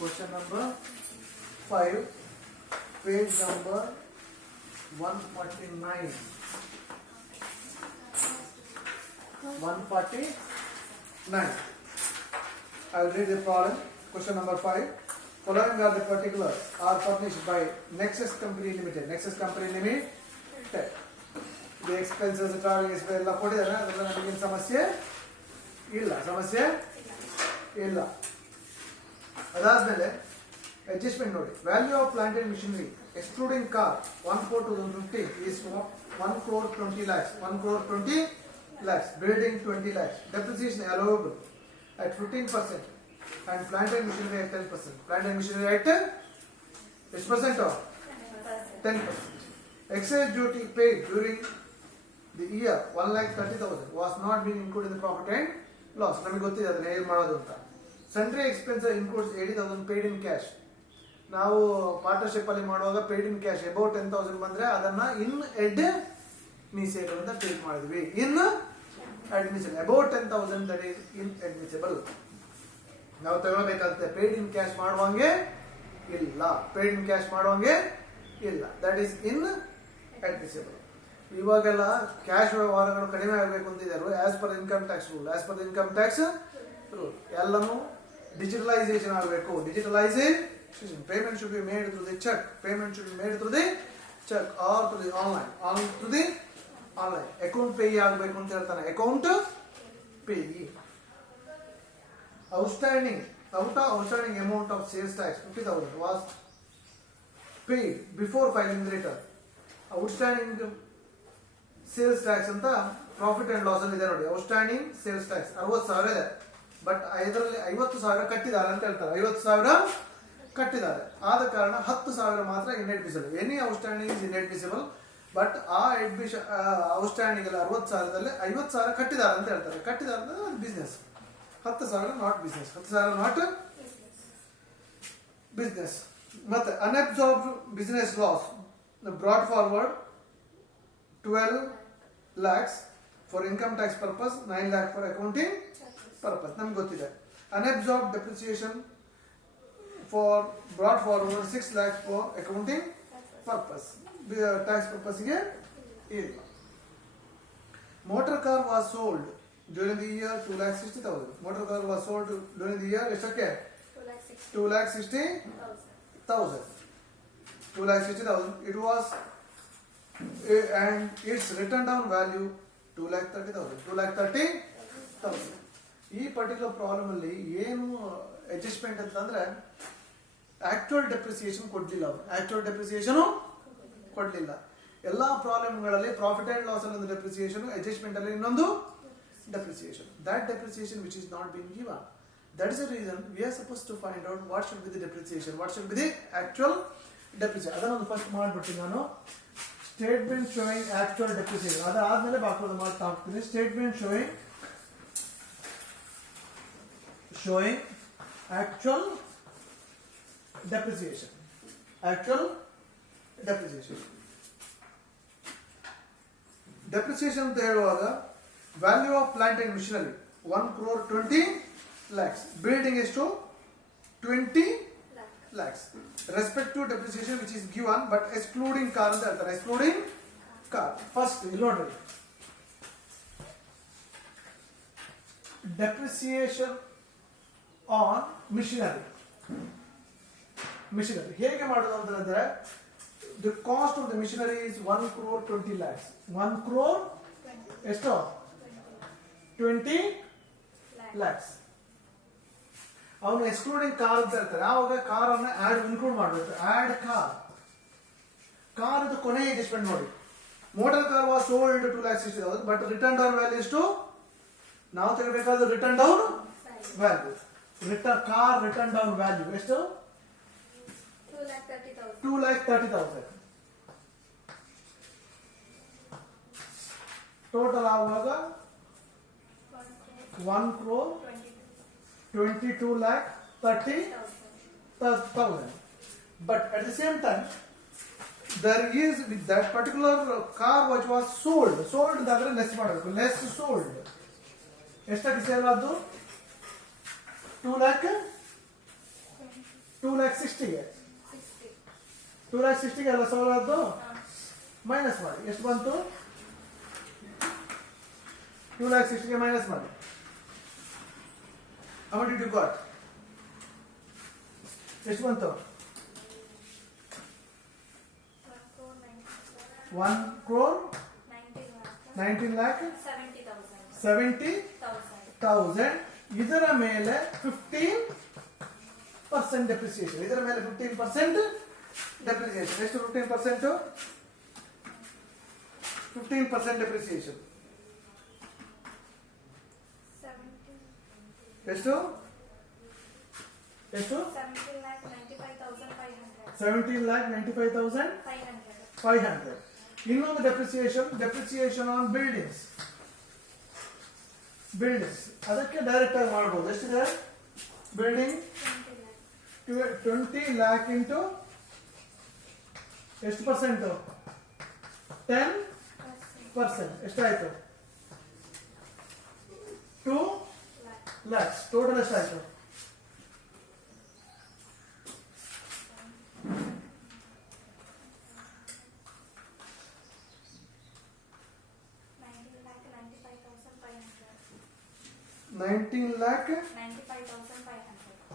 Question number 5, page number 149. 149. I will read the problem. Question number 5. Following are the particulars are furnished by Nexus Company Limited. Nexus Company Limited. The expenses, traveling expenses ಎಲ್ಲ ಕೊಟ್ಟಿದ್ದಾರೆ. ಅದರಲ್ಲಿ ನಮಗೆ ಸಮಸ್ಯೆ ಇಲ್ಲ. ಅದಾದ್ಮೇಲೆ adjustment ನೋಡಿ. Value of plant and missionary excluding car 1/4/2015 is 1,20 lakhs. 1,20 lakhs. Building 20 lakhs. Depreciation allowable at 15% and plant and machinery at 10%. Plant and machinery at which percent of 10%. Excise duty paid during the year 1,30,000 was not being included in the profit and loss. ನಮಗೆ ಗೊತ್ತಿದೆ ಅದನ್ನ ಹೇಗೆ ಮಾಡೋದು ಅಂತ. Sundry expenses includes 80,000 paid in cash. ನಾವು partnership ಅಲ್ಲಿ ಮಾಡುವಾಗ paid in cash about 10,000 ಬಂದ್ರೆ ಅದನ್ನ ಇನ್ ಎಡ್ ಮೀಸೇಬಲ್ ಅಂತ ಟ್ರೀಟ್ ಮಾಡಿದ್ವಿ. ಇನ್ admissible about 10,000 that is inadmissible. ನಾವು ತಗೊಳ್ಬೇಕಾಗುತ್ತೆ. paid in cash ಮಾಡುವಂಗೆ ಇಲ್ಲ. paid in cash ಮಾಡುವಂಗೆ ಇಲ್ಲ. that is inadmissible. ಇವಾಗೆಲ್ಲ ಕ್ಯಾಶ್ ವ್ಯವಹಾರಗಳು ಕಡಿಮೆ ಆಗಬೇಕು ಅಂತಿದ್ದಾರೆ. As per income tax rule. As per income tax rule ಎಲ್ಲನೂ ಡಿಜಿಟಲೈಸೇಷನ್ ಆಗಬೇಕು. Digitalisation payment should be made through the cheque. Payment should be made through the cheque or through the online. Through the online. Account payee ಆಗಬೇಕು ಅಂತ ಹೇಳ್ತಾನೆ. Account payee. Outstanding amount of sales tax 50,000 was paid before filing the return. Outstanding sales tax ಅಂತ profit and loss ಅಲ್ಲಿ ಇದೆ ನೋಡಿ. Outstanding sales tax 60,000 ಇದೆ. But ಇದರಲ್ಲಿ 50,000 ಕಟ್ಟಿದ್ದಾರೆ ಅಂತ ಹೇಳ್ತಾರೆ. 50,000 ಕಟ್ಟಿದ್ದಾರೆ. ಆದ ಕಾರಣ 10,000 ಮಾತ್ರ inadmissible. Any outstanding is inadmissible. But ಆ ಔಟ್ಸ್ಟ್ಯಾಂಡಿಂಗ್ ಅಲ್ಲಿ 60,000ದಲ್ಲಿ 50,000 ಕಟ್ಟಿದ್ದಾರೆ ಅಂತ ಹೇಳ್ತಾರೆ. ಕಟ್ಟಿದ್ದಾರೆ ಅಂದ್ರೆ business. 10,000 not business. 10,000 not business. ಮತ್ತೆ unabsorbed business loss brought forward 12 lakhs for income tax purpose, 9 lakhs for accounting purpose. ನಮ್ಗೆ ಗೊತ್ತಿದೆ. Unabsorbed depreciation for brought forward 6 lakhs for accounting purpose. Tax purpose ಗೆ ಇಲ್ಲ. Motor car was sold during the year 2,60,000. Motor car was sold during the year ಎಷ್ಟಕ್ಕೆ? 2,60,000. 2,60,000. It was and its written down value 2,30,000. 2,30,000. ಈ particular problem ಅಲ್ಲಿ ಏನು adjustment ಅಂತಂದ್ರೆ actual depreciation ಕೊಡ್ಲಿಲ್ಲ. Actual depreciation ಕೊಡ್ಲಿಲ್ಲ. ಎಲ್ಲಾ ಪ್ರಾಬ್ಲಮ್ಗಳಲ್ಲಿ ಪ್ರಾಫಿಟ್ ಅಂಡ್ ಲಾಸ್ ಅಲ್ಲಿ ಒಂದು ಡೆಪ್ರಿಸಿಯೇಷನ್, ಅಡ್ಜಸ್ಟ್ಮೆಂಟ್ ಅಲ್ಲಿ ಇನ್ನೊಂದು depreciation. That depreciation which is not been given. That is the reason we are supposed to find out what should be the depreciation, what should be the actual depreciation. ಅದನ್ನು first ಮಾಡ್ಬಿಟ್ಟು ನಾನು statement showing actual depreciation ಅದಾದ್ಮೇಲೆ ಬಾಕಿ ಮಾಡ್ತಾ ಹೋಗ್ತೀನಿ. Statement showing actual depreciation. Depreciation ಅಂತ ಹೇಳುವಾಗ value of plant and missionary 1,20 lakhs. Building is to 20 lakhs. Respective depreciation which is given but excluding car ಅಂತ ಹೇಳ್ತಾರೆ. excluding car. First ಇಲ್ಲಿ ನೋಡ್ರಿ. Depreciation on machinery. ಹೇಗೆ ಮಾಡೋದು ಅಂತ ಹೇಳಿದ್ರೆ the cost of the machinery is 1,20 lakhs. 1 crore ಎಷ್ಟು? 20 lakhs. ಅವನು ಎಕ್ಸ್ಕ್ಲೂಡಿಂಗ್ ಕಾರ್ ಅಂತ ಹೇಳ್ತಾರೆ. ಆವಾಗ ಕಾರ್ ಅನ್ನ ಆಡ್ ಇನ್ಕ್ಲೂಡ್ ಮಾಡಬೇಕು. ಆಡ್ ಕಾರ್ ಕೊನೆ ಅಡ್ಜಸ್ಟ್ಮೆಂಟ್ ನೋಡಿ. Motor car was sold 2,60,000 but written down value ಎಷ್ಟು? ನಾವು ತೆಗಬೇಕಾದ್ರೆ written down value. Car written down value ಎಷ್ಟು? 2,30,000. ಟೋಟಲ್ ಆಗುವಾಗ 1,22,30,000. But at the same time, there is with that particular car which was sold ಅಂದ್ರೆ less ಮಾಡಬೇಕು. Less sold ಎಷ್ಟಕ್ಕೆ sale ಆದ್ದು? 2,20,000. 2,60,000 2,60,000 ಎಲ್ಲ solve ಆದ್ದು minus ಮಾಡಿ ಎಷ್ಟು ಬಂತು 2,60,000 ಮೈನಸ್ ಮಾಡಿ how much did you got ಎಷ್ಟು ಬಂತು 1 crore 19 lakh 70,000 ಇದರ ಮೇಲೆ 15% ಡೆಪ್ರಿಸಿಯೇಷನ್ ಇದರ ಮೇಲೆ 15% ಡೆಪ್ರಿಸಿಯೇಷನ್ ಎಷ್ಟು 15% 15% ಡೆಪ್ರಿಸಿಯೇಷನ್ ಎಷ್ಟು ಎಷ್ಟು 17,95,500 ಇನ್ನೊಂದು ಡೆಪ್ರಿಸಿಯೇಷನ್ ಆನ್ ಬಿಲ್ಡಿಂಗ್ಸ್ ಅದಕ್ಕೆ ಡೈರೆಕ್ಟ್ ಆಗಿ ಮಾಡಬಹುದು ಎಷ್ಟಿದೆ ಬಿಲ್ಡಿಂಗ್ 20 lakh ಇಂಟು ಎಷ್ಟು ಪರ್ಸೆಂಟ್ 10% ಎಷ್ಟಾಯ್ತು 2 lakhs ಟೋಟಲ್ ಎಷ್ಟಾಯ್ತು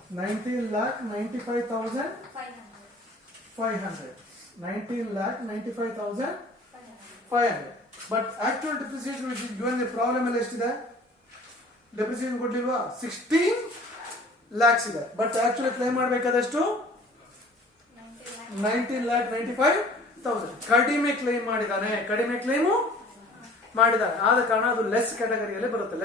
19,95,500 but actual depreciation given the problem ಅಲ್ಲಿ ಎಷ್ಟಿದೆ ಡೆಪ್ರಿಸಿಯೇಷನ್ ಕೊಟ್ಟಿಲ್ವಾ 16 lakhs ಇದೆ ಬಟ್ ಆಕ್ಚುಲಿ ಕ್ಲೈಮ್ ಮಾಡಬೇಕಾದಷ್ಟು 19,95,000 ಕಡಿಮೆ ಕ್ಲೈಮ್ ಮಾಡಿದಾನೆ ಆದ ಕಾರಣ ಅದು ಲೆಸ್ ಕ್ಯಾಟಗರಿಯಲ್ಲಿ ಬರುತ್ತೆ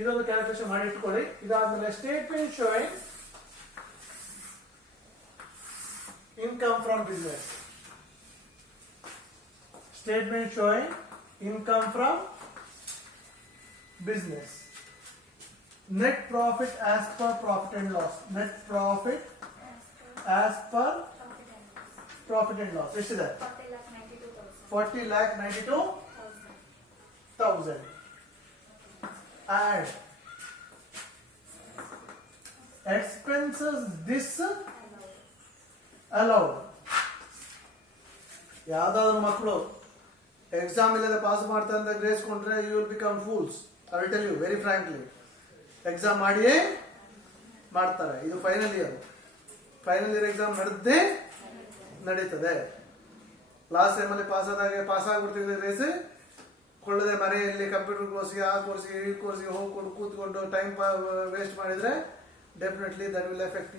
ಇದೊಂದು ಕ್ಯಾಲ್ಕುಲೇಷನ್ ಮಾಡಿ ಇಟ್ಕೊಳ್ಳಿ ಇದಾದ್ಮೇಲೆ statement showing income from business net profit as per profit and loss ಎಷ್ಟಿದೆ 40,92,000 add expenses this allowed ಯಾವ್ದಾದ್ರು ಮಕ್ಕಳು ಎಕ್ಸಾಮ್ ಇಲ್ಲದೆ ಪಾಸ್ ಮಾಡ್ತಾರೆ ಅಂತ ಗ್ರೇಸ್ ಕೊಂಡ್ರೆ you will become fools I will tell you very frankly exam ಮಾಡಿಯೇ ಮಾಡ್ತಾರೆ ಇದು ಫೈನಲ್ ಇಯರ್ ಎಕ್ಸಾಮ್ ನಡೀತದೆ ಲಾಸ್ಟ್ ಟೈಮ್ ಅಲ್ಲಿ ಪಾಸ್ ಆಗ್ಬಿಡ್ತಿದ್ದೆ ರೇಸ್ ಕೊಳ್ಳದೆ ಮರೆಯಲ್ಲಿ ಕಂಪ್ಯೂಟರ್ ಕೋರ್ಸ್ಗೆ ಆ ಕೋರ್ಸ್ಗೆ ಈ ಕೋರ್ಸ್ಗೆ ಹೋಗಿ ಕೂತ್ಕೊಂಡು ಟೈಮ್ ವೇಸ್ಟ್ ಮಾಡಿದ್ರೆ definitely that will effect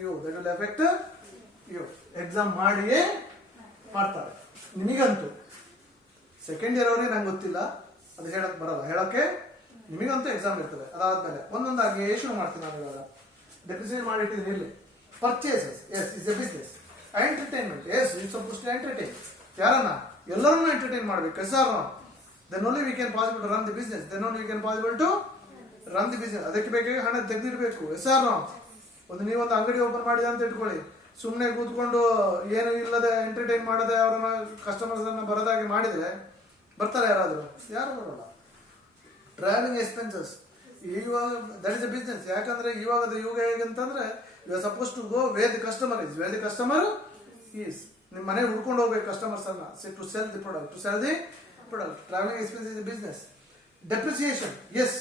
you exam ಮಾಡಿಯೇ ಮಾಡ್ತಾರೆ ನಿಮಗಂತೂ ಸೆಕೆಂಡ್ ಇಯರ್ ಅವ್ರಿಗೆ ನಂಗೆ ಗೊತ್ತಿಲ್ಲ ಅದು ಹೇಳಕ್ ಬರಲ್ಲ ಹೇಳಕ್ಕೆ ನಿಮಗಂತೂ ಎಕ್ಸಾಮ್ ಇರ್ತದೆ ಅದಾದ್ಮೇಲೆ ಒಂದೊಂದಾಗಿ ಶುರು ಮಾಡ್ತೀನಿ ನಾನು ಇವಾಗ ಡೆಪ್ರಿಸಿಯೇಟ್ ಮಾಡಿಟ್ಟಿದ್ದೀನಿ ಇಲ್ಲಿ purchases yes is a business entertainment yes it's suppose to entertain ಯಾರನ್ನ ಎಲ್ಲರನ್ನೂ ಎಂಟರ್ಟೈನ್ ಮಾಡ್ಬೇಕು sir then only we can possible to run the business ಅದಕ್ಕೆ ಬೇಕಾಗಿ ಹಣ ತೆಗೆದಿರ್ಬೇಕು ಎಸ್ ಆರ್ ನೀವೊಂದು ಅಂಗಡಿ ಓಪನ್ ಮಾಡಿದೆ ಅಂತ ಇಟ್ಕೊಳ್ಳಿ ಸುಮ್ಮನೆ ಕೂತ್ಕೊಂಡು ಏನು ಇಲ್ಲದೆ ಎಂಟರ್ಟೈನ್ ಮಾಡದೆ ಅವರನ್ನ ಕಸ್ಟಮರ್ಸ್ ಅನ್ನ ಬರದಾಗಿ ಮಾಡಿದ್ರೆ ಬರ್ತಾರೆ ಯಾರು ಬರಲ್ಲ ಟ್ರಾವೆಲಿಂಗ್ ಎಕ್ಸ್ಪೆನ್ಸಸ್ ಇವಾಗ ದಟ್ ಇಸ್ ಎ ಬಿಸ್ನೆಸ್ ಯಾಕಂದ್ರೆ ಇವಾಗ ಯುಗ ಹೇಗಂತಂದ್ರೆ you are suppose to go where the customer is ನಿಮ್ಮ ಮನೆ ಹುಡ್ಕೊಂಡು ಹೋಗ್ಬೇಕು ಕಸ್ಟಮರ್ಸ್ ಅನ್ನ to sell the product travelling expense is a business depreciation as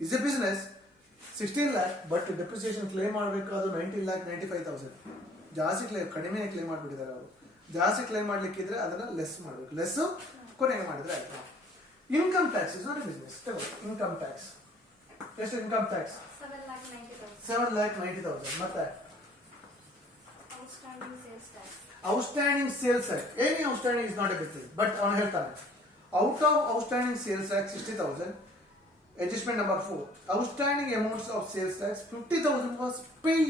is a business 16 lakh but depreciation claim ಮಾಡಬೇಕಾದ್ರು 19,95,000 ಜಾಸ್ತಿ ಕಡಿಮೆ ಕ್ಲೇಮ್ ಮಾಡಿಬಿಟ್ಟಿದ್ದಾರೆ ಅವರು ಜಾಸ್ತಿ ಕ್ಲೇಮ್ ಮಾಡ್ಲಿಕ್ಕಿದ್ರೆ ಅದನ್ನ ಲೆಸ್ ಮಾಡಬೇಕು ಲೆಸ್ ಕೊನೆಗೆ ಮಾಡಿದ್ರೆ ಆಯ್ತು income tax is not A business income tax ಎಷ್ಟು ಇನ್ಕಮ್ ಟ್ಯಾಕ್ಸ್ 7,90,000 ಮತ್ತೆ outstanding sales tax any outstanding is not A business but ಅವನು ಹೇಳ್ತಾನೆ out of outstanding sales tax 60,000 adjustment number 4 outstanding amounts of sales tax 50,000 was paid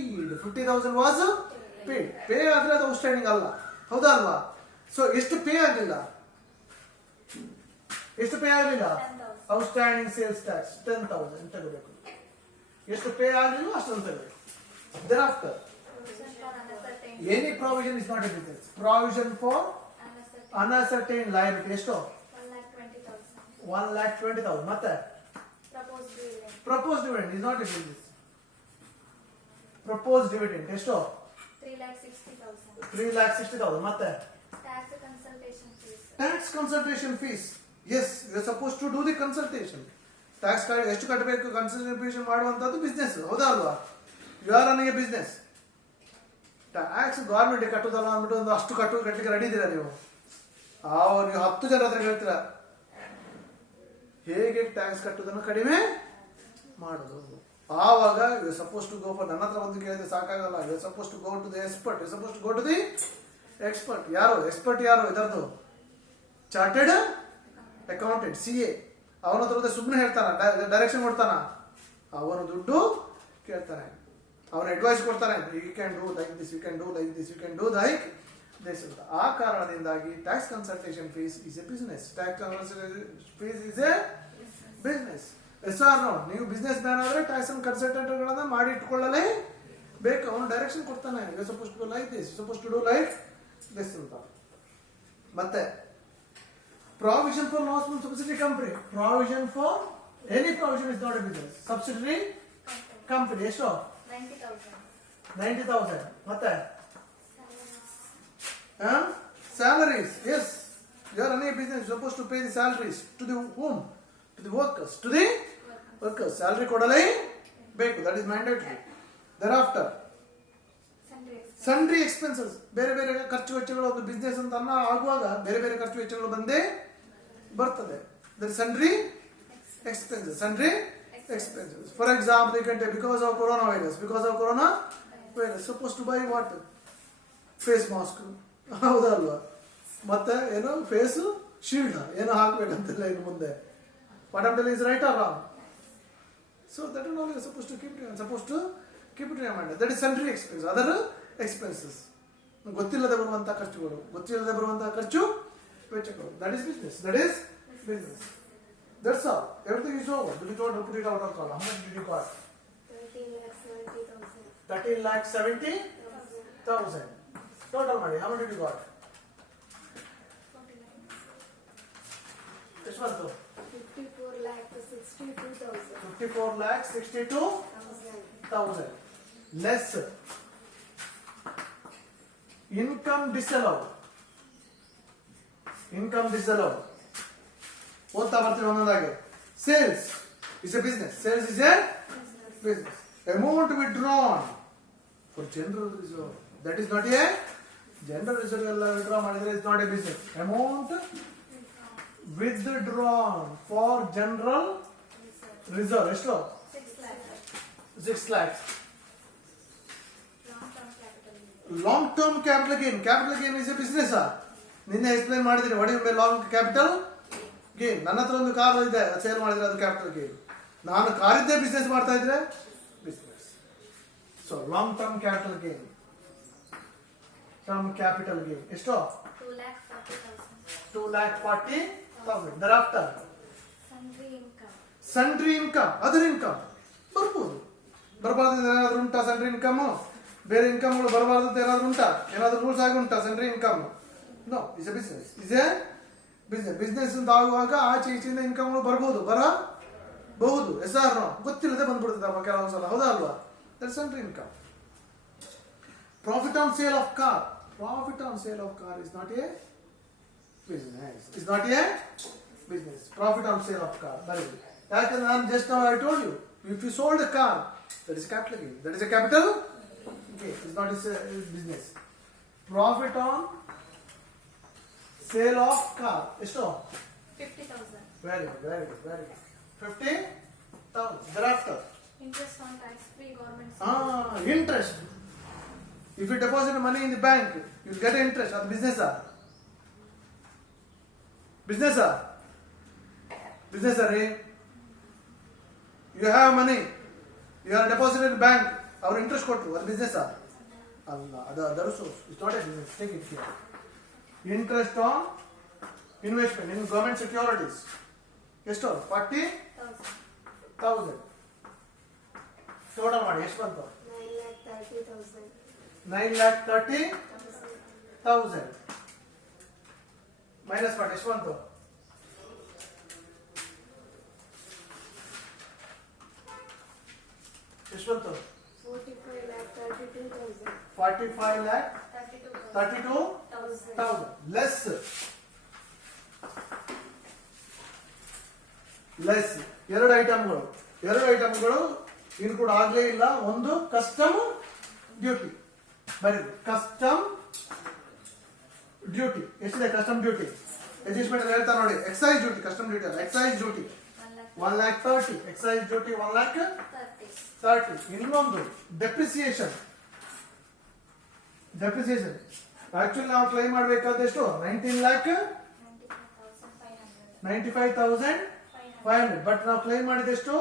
pay ಆದ್ರೆ ಅದು outstanding ಅಲ್ಲ ಹೌದಾ ಅಲ್ವಾ so ಎಷ್ಟು ಪೇ ಆಗಲಿಲ್ಲ ಔಟ್ಸ್ಟ್ಯಾಂಡಿಂಗ್ ಸೇಲ್ಸ್ ಟ್ಯಾಕ್ಸ್ 10,000 ತಗೋಬೇಕು ಎಷ್ಟು ಪೇ ಆಗಲಿಲ್ಲ ಅಷ್ಟೊಂದು ತಗೋಬೇಕು thereafter any provision is not a business provision for unascertained liability ಎಷ್ಟು 1,20,000 ಮತ್ತೆ proposed dividend is not a business propose dividend ಎಷ್ಟು 3,60,000. 3,60,000 ಮತ್ತೆ Tax consultation fees. Tax consultation fees as you are suppose to do the consultation tax ಎಷ್ಟು ಕಟ್ಟಬೇಕು consultation ಮಾಡುವಂತದ್ದು business ಹೌದಾ ಅಲ್ವಾ you are running a business tax government ಕಟ್ಟುದಲ್ಲ ಅಂದ್ಬಿಟ್ಟು ಒಂದು ಅಷ್ಟು ಕಟ್ಟಲಿಕ್ಕೆ ರೆಡಿ ಇದ್ದೀರಾ ನೀವು ನೀವು 10 ಜನ ಹತ್ರ ಹೇಳ್ತೀರಾ ಹೇಗೆ ಟ್ಯಾಕ್ಸ್ ಕಟ್ಟುವುದನ್ನು ಕಡಿಮೆ ಮಾಡೋದು ಆವಾಗ you suppose to go for ನನ್ನ ಹತ್ರ ಒಂದು ಕೇಳಿದ್ರೆ ಸಾಕಾಗಲ್ಲ you suppose to go to the expert you suppose to go to the expert ಯಾರು ಎಕ್ಸ್ಪರ್ಟ್ ಯಾರು ಇದರದು ಚಾರ್ಟೆಡ್ ಅಕೌಂಟೆಂಟ್ CA ಅವನ ಹತ್ರ ಸುಮ್ಮನೆ ಹೇಳ್ತಾನ ಡೈರೆಕ್ಷನ್ ಕೊಡ್ತಾನ ಅವನು ದುಡ್ಡು ಕೇಳ್ತಾನೆ ಅವನು ಅಡ್ವೈಸ್ ಕೊಡ್ತಾನೆ you can do like this you can do like this you can do like this ಅಂತ ಆ ಕಾರಣದಿಂದಾಗಿ tax consultation fees is a business tax consultation fees is a business yes or no ನೀವು business man ಆದ್ರೆ tax ಕನ್ಸಲ್ಟೆಂಟ್ಗಳನ್ನ ಮಾಡಿ ಇಟ್ಕೊಳ್ಳಲೇ ಬೇಕು ಅವನು ಡೈರೆಕ್ಷನ್ ಕೊಡ್ತಾನೆ you suppose to like this you suppose to do like this ಅಂತ ಮತ್ತೆ provision for loss from subsidiary company provision for any provision is not a business subsidiary company ಎಷ್ಟು 90,000 ಮತ್ತೆ salaries yes you are running a business you are supposed to pay the salaries to the whom to the workers salary ಕೊಡಲೇ ಬೇಕು that is mandatory thereafter sundry expenses ಬೇರೆ ಬೇರೆ ಖರ್ಚು ವೆಚ್ಚಗಳು ಒಂದು business ಅಂತ ಆಗುವಾಗ ಬೇರೆ ಬೇರೆ ಖರ್ಚು ವೆಚ್ಚಗಳು ಬಂದೇ ಬರ್ತದೆ there sundry expenses for example you can take because of coronavirus supposed to buy what face mask ಹೌದಲ್ವಾ ಮತ್ತೆ ಏನು ಫೇಸ್ ಶೀಲ್ಡ್ ಏನೋ ಹಾಕ್ಬೇಕಂತಿಲ್ಲ ಇನ್ನು ಮುಂದೆ what I'm telling is right or wrong so that is all you are supposed to keep it in your mind that is sundry expenses other expenses ಗೊತ್ತಿಲ್ಲದೆ ಬರುವಂತಹ ಖರ್ಚುಗಳು ಗೊತ್ತಿಲ್ಲದೆ ಬರುವಂತಹ ಖರ್ಚು ವೆಚ್ಚಗಳು that is business that's all everything is over you don't put it out of column how much did you got 13,70,000 total money how much did you got ಎಷ್ಟು ಬಂತು 54,62,000 less income disallowed ಓದ್ತಾ ಬರ್ತೀವಿ ಒಂದೊಂದಾಗಿ sales is a business amount withdrawn for general reserve that is not A general reserve ಎಲ್ಲ withdraw ಮಾಡಿದ್ರೆ is not A business amount withdrawn for general reserve ಎಷ್ಟು 6 lakhs long term capital gain is a business ನಿನ್ನೆ explain ಮಾಡಿದ್ದೀನಿ what is long capital gain ನನ್ನ ಹತ್ರ ಒಂದು car ಇದೆ sale ಮಾಡಿದ್ರೆ ಅದು ಕ್ಯಾಪಿಟಲ್ ಗೇನ್ ನಾನು ಕಾರಿದ್ದೇ ಬಿಸ್ನೆಸ್ ಮಾಡ್ತಾ ಇದ್ರೆ business so long term capital gain ಎಷ್ಟು 2,40,000 thereafter sundry income other income ಬರ್ಬೋದು ಬರಬಾರ್ದು ಏನಾದ್ರು ಉಂಟಾ ಸನ್ರಿ ಇನ್ಕಮ್ ಬೇರೆ ಇನ್ಕಮ್ಗಳು ಬರಬಾರ್ದು ಏನಾದ್ರು ಉಂಟಾ ಏನಾದ್ರು ರೂಲ್ಸ್ ಆಗಿ ಉಂಟಾ sundry income no is a business ಅಂತ ಆಗುವಾಗ ಆಚೆ ಈಚೆಯಿಂದ ಇನ್ಕಮ್ಗಳು ಬರಬಹುದು ಎಸ್ ಆರ್ ನೋ ಗೊತ್ತಿಲ್ಲದೆ ಬಂದ್ಬಿಡ್ತದಪ್ಪ ಕೆಲವೊಂದ್ಸಲ ಹೌದಾ ಅಲ್ವಾ that's sundry income profit on sale of car is not a business profit on sale of car ಬರೀ ಯಾಕಂದ್ರೆ ನಾನು ಜಸ್ಟ್ ನಾವು I told you if you sold a car that is capital gain it's not a business profit on sale of car ಎಷ್ಟು 50,000 very good 50,000 thereafter interest on tax free government interest if you deposit money in the bank you will get interest on business ರೀ you have money you are deposited in bank our interest ಕೊಟ್ಟರು ಅದು business ಅಲ್ಲ ಅದರ source it's not A business take it here interest on investment in government securities ಎಷ್ಟು 40,000 total ಮಾಡಿ ಎಷ್ಟು ಬಂತು 9,30,000 minus ಮಾಡಿ ಎಷ್ಟು ಬಂತು ಎಷ್ಟು ಬಂತು 45,30,000 45 lakh 32,000. 32,000 ಲೆಸ್ ಎರಡು ಐಟಮ್ಗಳು ಇನ್ಕ್ಲೂಡ್ ಆಗ್ಲೇ ಇಲ್ಲ. ಒಂದು ಕಸ್ಟಮ್ ಡ್ಯೂಟಿ, ಬರೀ ಕಸ್ಟಮ್ ಡ್ಯೂಟಿ ಎಷ್ಟಿದೆ? ಕಸ್ಟಮ್ ಡ್ಯೂಟಿ ಅಡ್ಜಸ್ಟ್ಮೆಂಟ್ ಹೇಳ್ತಾ ನೋಡಿ. ಎಕ್ಸೈಸ್ ಡ್ಯೂಟಿ, ಕಸ್ಟಮ್ ಡ್ಯೂಟಿ ಅಲ್ಲ, ಎಕ್ಸೈಸ್ ಡ್ಯೂಟಿ 1,30,000, ಎಕ್ಸೈಸ್ ಡ್ಯೂಟಿ 1,30,000. ಇನ್ನೊಂದು ಡೆಪ್ರಿಸಿಯೇಷನ್ ಆಕ್ಚುಲಿ ನಾವು ಕ್ಲೈಮ್ ಮಾಡಬೇಕಾದ ಎಷ್ಟು? 19,95,500. ಬಟ್ ನಾವು ಕ್ಲೈಮ್ ಮಾಡಿದೆಷ್ಟು?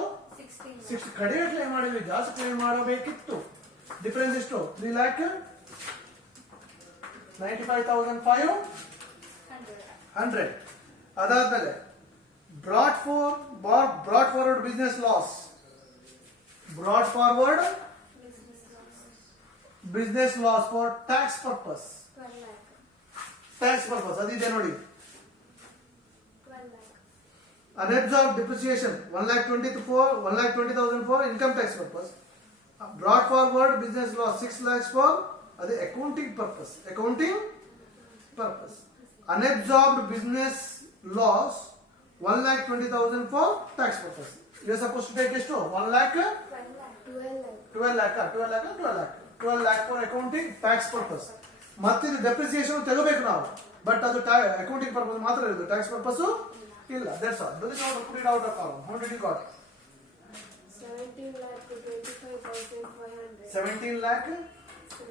60. ಕಡಿಮೆ ಕ್ಲೈಮ್ ಮಾಡಿದ್ವಿ, ಜಾಸ್ತಿ ಕ್ಲೈಮ್ ಮಾಡಬೇಕಿತ್ತು. ಡಿಫರೆನ್ಸ್ ಎಷ್ಟು? 3,95,500. ಅದಾದ್ಮೇಲೆ brought forward business loss. Brought forward business loss for tax purpose. 12 lakh. Tax purpose ಅದಿದೆ ನೋಡಿ. 12 lakh. Unabsorbed depreciation 1,20,000 for income tax purpose. Brought forward business loss 6 lakhs for accounting purpose. Unabsorbed business loss 1,20,000 for tax purpose. You are supposed to take ಎಷ್ಟು? 1 lakh 12 lakh for accounting tax purpose. ಮತ್ತೆ depreciation ತಗೋಬೇಕು ನಾವು, but ಅದು accounting purpose ಮಾತ್ರ ಇರೋದು, tax purpose ಇಲ್ಲ. That's all. That is how to put it out of column. How did you got? 17 lakh to 25,500. 17 lakh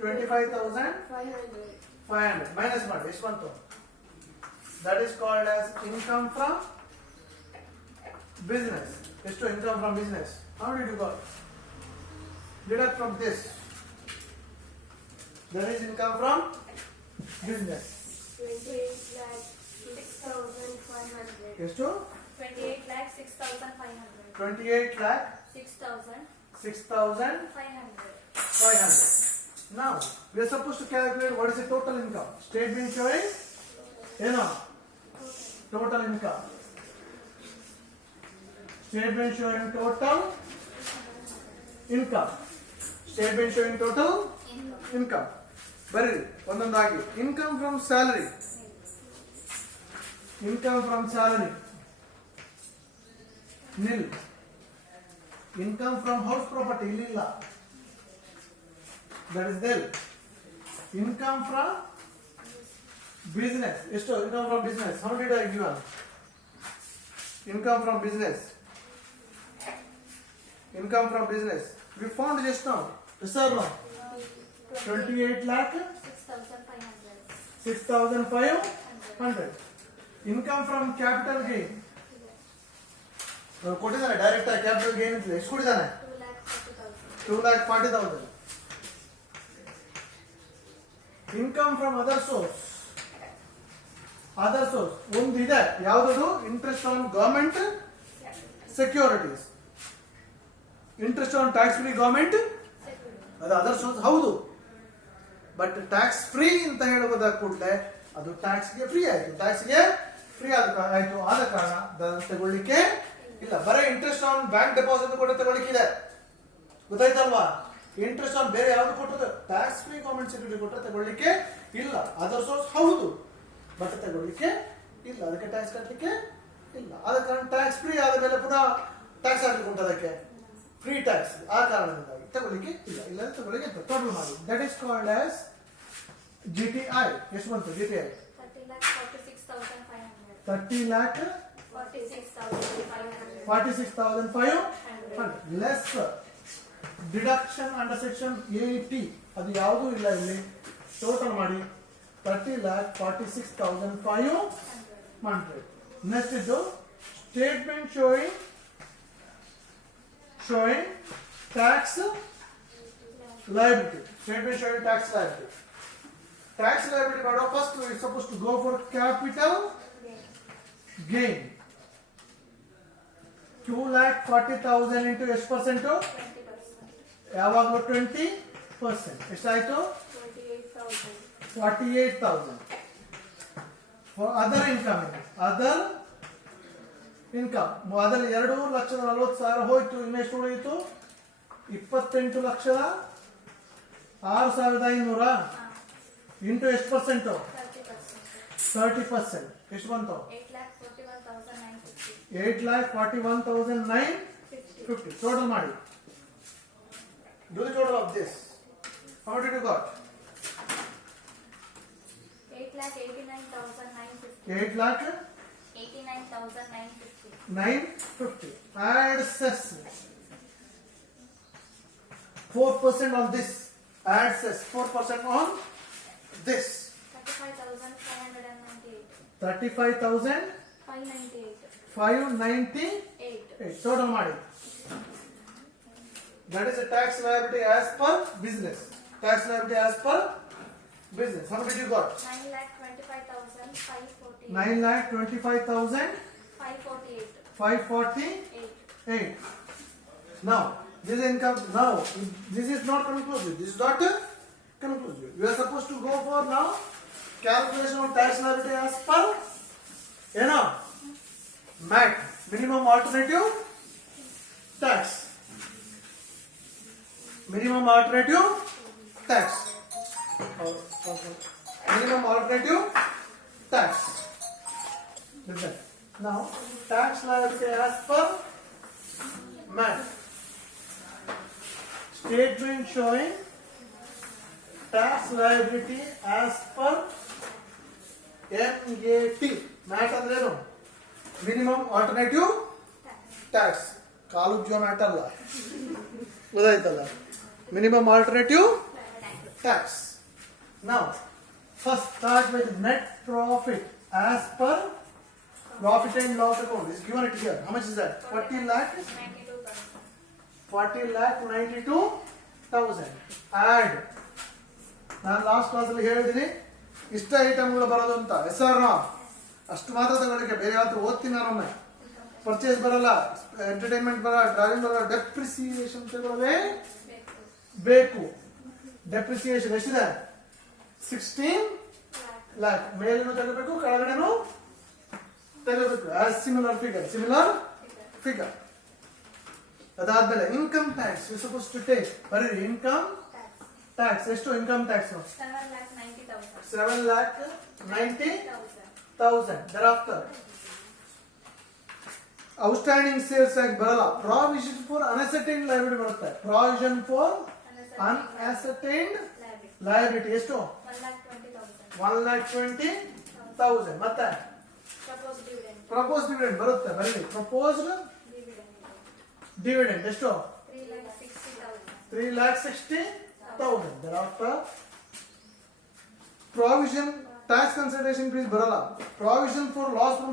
25,500 minus ಮಾಡಿ ಎಷ್ಟು ಬಂತು? That is called as income from business. ಎಷ್ಟು income from business? How did you got? Deduct from this. There is income from business. 28 lakh 6,500. ಎಷ್ಟು? 28 lakh 6,500. 28 lakh 6,500. 6,500. Now we are supposed to calculate what is the total income. Statement showing total income. Statement showing total income. Statement showing total income. ಬರೀ ಒಂದೊಂದಾಗಿ. Income from salary nil. Income from house property ಇಲ್ಲಿಲ್ಲ, that is there. Income from business ಎಷ್ಟು? Income from business how did I give? Income from business we found just now. Sir 28 lakh 6,500. Income from capital gain ಕೊಟ್ಟಿದ್ದಾನೆ direct ಆಗಿ. Capital gain ಎಷ್ಟು ಕೊಟ್ಟಿದ್ದಾನೆ? 2,40,000. Income from other source ಒಂದು ಇದೆ, ಯಾವುದು? Interest on government securities, interest on tax free government, ಅದು other source ಹೌದು. But tax free ಅಂತ ಹೇಳುವುದ ಕೂಡಲೇ ಅದು ಟ್ಯಾಕ್ಸ್ಗೆ ಫ್ರೀ ಆಯ್ತು, ಆದ ಕಾರಣ ತಗೊಳ್ಳಿಕ್ಕೆ ಇಲ್ಲ. ಬರೀ ಇಂಟ್ರೆಸ್ಟ್ ಆನ್ ಬ್ಯಾಂಕ್ ಡೆಪಾಸಿಟ್ ಕೂಡ ತಗೊಳ್ಳಿಕ್ಕಿದೆ, ಗೊತ್ತಾಯ್ತಲ್ವಾ? ಇಂಟ್ರೆಸ್ಟ್ ಆನ್ ಬೇರೆ ಯಾವ್ದು ಕೊಟ್ಟರು? ಟ್ಯಾಕ್ಸ್ ಫ್ರೀ ಗವರ್ಮೆಂಟ್ ಸೆಕ್ಯೂರಿಟಿ ಕೊಟ್ಟರೆ ತಗೊಳ್ಳಿಕ್ಕೆ ಇಲ್ಲ. ಅದರ್ ಸೋರ್ಸ್ ಹೌದು, ಬಟ್ ತಗೊಳ್ಳಿಕ್ಕೆ ಇಲ್ಲ, ಅದಕ್ಕೆ ಟ್ಯಾಕ್ಸ್ ಕಟ್ಟಲಿಕ್ಕೆ ಇಲ್ಲ. ಆದ ಕಾರಣ ಟ್ಯಾಕ್ಸ್ ಫ್ರೀ ಆದ ಮೇಲೆ ಪುನಃ ಟ್ಯಾಕ್ಸ್ ಹಾಕಲಿಕ್ಕೆ ಉಂಟು, ಅದಕ್ಕೆ ಫ್ರೀ ಟ್ಯಾಕ್ಸ್. ಆ ಕಾರಣದಿಂದಾಗಿ ತಗೊಳ್ಳಿಕ್ಕೆ ಇಲ್ಲ ತಗೊಳ್ಳಿಕ್ಕೆ ಟೋಟಲ್ ಮಾಡಿ. That is called as GTI. ಎಷ್ಟು ಬಂತು GTI? 30 lakh 46,500 less deduction under section 80. ಅದು ಯಾವುದೂ ಇಲ್ಲ ಇಲ್ಲಿ. ಟೋಟಲ್ ಮಾಡಿ 30 lakh 46,500. ನೆಕ್ಸ್ಟ್ ಇದು statement showing tax liability. Statement showing tax liability. Tax liability ಮಾಡೋ first we are supposed to go for capital gain. 2,40,000 into ಎಷ್ಟು ಪರ್ಸೆಂಟ್? ಯಾವಾಗಲೂ 20%. ಎಷ್ಟಾಯ್ತು? 48,000. ಫಾರ್ ಅದರ್ ಇನ್ಕಮ್, ಅದರಲ್ಲಿ 2,40,000 ಹೋಯ್ತು. ಇನ್ನೆಷ್ಟು ಉಳಿಯಿತು? 28,40,000 6500 ಇಂಟು ಎಷ್ಟು ಪರ್ಸೆಂಟ್ 30%. 30%. ಎಷ್ಟು ಬಂತು 8,41,950. 8,41,950. ಟೋಟಲ್ ಮಾಡಿ. Do the total of this. How did you got? 8,89,950. 8,89,950. 89,950. Add cess. 4% on this. Add cess. 4% on this. 35,598. 35,598. 598. Total ಮಾಡಿ. That is a tax liability as per business. Tax liability as per business. How much did you got? 9,25,548. 9,25,548. 548. Now, this income, now, this is not conclusive. This is not conclusive. We are supposed to go for now calculation of tax liability as per, MAT, minimum alternative tax. Minimum alternative tax. Minimum alternative tax. Listen. Now, tax liability as per MAT. Statement showing tax liability as per MAT. MAT ಅಂದ್ರೇನು? Minimum alternative tax. ಕಾಲು ಉದ್ಯೋಗ mat ಅಲ್ಲ, ಗೊತ್ತಾಯ್ತಲ್ಲ? Minimum alternative tax. Now, first start with net profit as per profit and loss account. Is given it here. How much is that? 40 lakh. 40,92,000. Add. ನಾನು last ಕ್ಲಾಸಲ್ಲಿ ಹೇಳಿದ್ದೀನಿ ಇಷ್ಟ ಐಟಮ್ಗಳು ಬರೋದು ಅಂತ. Yes or no? ಅಷ್ಟು ಮಾತ್ರ ತಗೊಳ್ಳಿಕ್ಕೆ, ಬೇರೆ ಯಾವತ್ತು ಓದ್ತೀನಿ ನಾನೊಮ್ಮೆ. ಪರ್ಚೇಸ್ ಬರಲ್ಲ, ಎಂಟರ್ಟೈನ್ಮೆಂಟ್ ಬರಲ್ಲ, ಡ್ರೈವಿಂಗ್ ಬರಲ್ಲ, ಡೆಪ್ರಿಸಿಯೇಷನ್ ತಗೊಳ್ಳೇ ಬೇಕು. ಡೆಪ್ರಿಸಿಯೇಷನ್ ಎಷ್ಟಿದೆ? 16 lakh. ಮೇಲೇನು ತೆಗಬೇಕು, ಕೆಳಗಡೆನು ತೆಗಬೇಕು. Similar figure. ಅದಾದ್ಮೇಲೆ income tax you suppose to take. ಬರೀ ಇನ್ಕಮ್ ಟ್ಯಾಕ್ಸ್. ಎಷ್ಟು income tax? 7,90,000. Thereafter outstanding sales ಆಗಿ ಬರಲ್ಲ. ಪ್ರಾವಿಷನ್ ಫಾರ್ ಅನ್ಅಸರ್ಟೈನ್ಡ್ ಲಯಬಿಲಿಟಿ ಬರುತ್ತೆ. ಪ್ರಾವಿಷನ್ ಫಾರ್ ಅನ್ಅಸರ್ಟೈನ್ಡ್ ಲಯಬಿಲಿಟಿ ಎಷ್ಟು? 1,20,000. ಮತ್ತೆ ಪ್ರಪೋಸ್ ಡಿವಿಡೆಂಡ್ ಬರುತ್ತೆ. ಬರೀ ಪ್ರಪೋಸ್ಡ್ ಡಿವಿಡೆಂಡ್ ಎಷ್ಟು? 3,60,000. Thereafter provision tax consideration increase ಬರಲ್ಲ. Provision for loss from